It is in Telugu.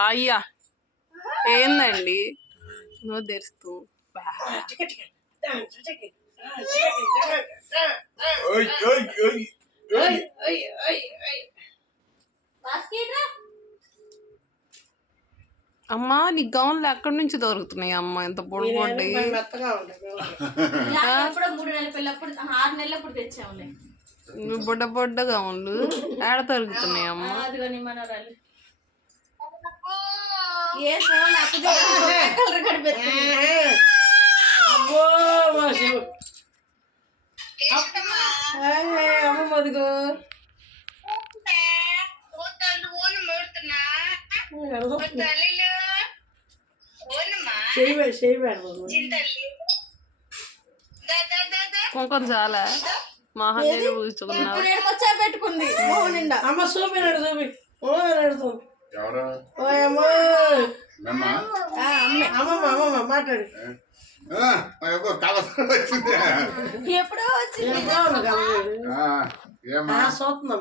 అయ్యా ఏందండి నువ్వు తెరుస్తూ అమ్మా నీ గౌన్లు ఎక్కడి నుంచి దొరుకుతున్నాయి అమ్మ ఎంత పొడి పొడి బొడ్డ బొడ్డ గౌన్లు ఏడ దొరుకుతున్నాయి అమ్మ అమ్మదిగో కుంకుమ చాలా మహాదేవి పూసుకున్నావు పెట్టుకుంది అమ్మ చూపినాడు అమ్మమ్మ మాట్లాడు ఎప్పుడో వచ్చింది చూస్తున్నాం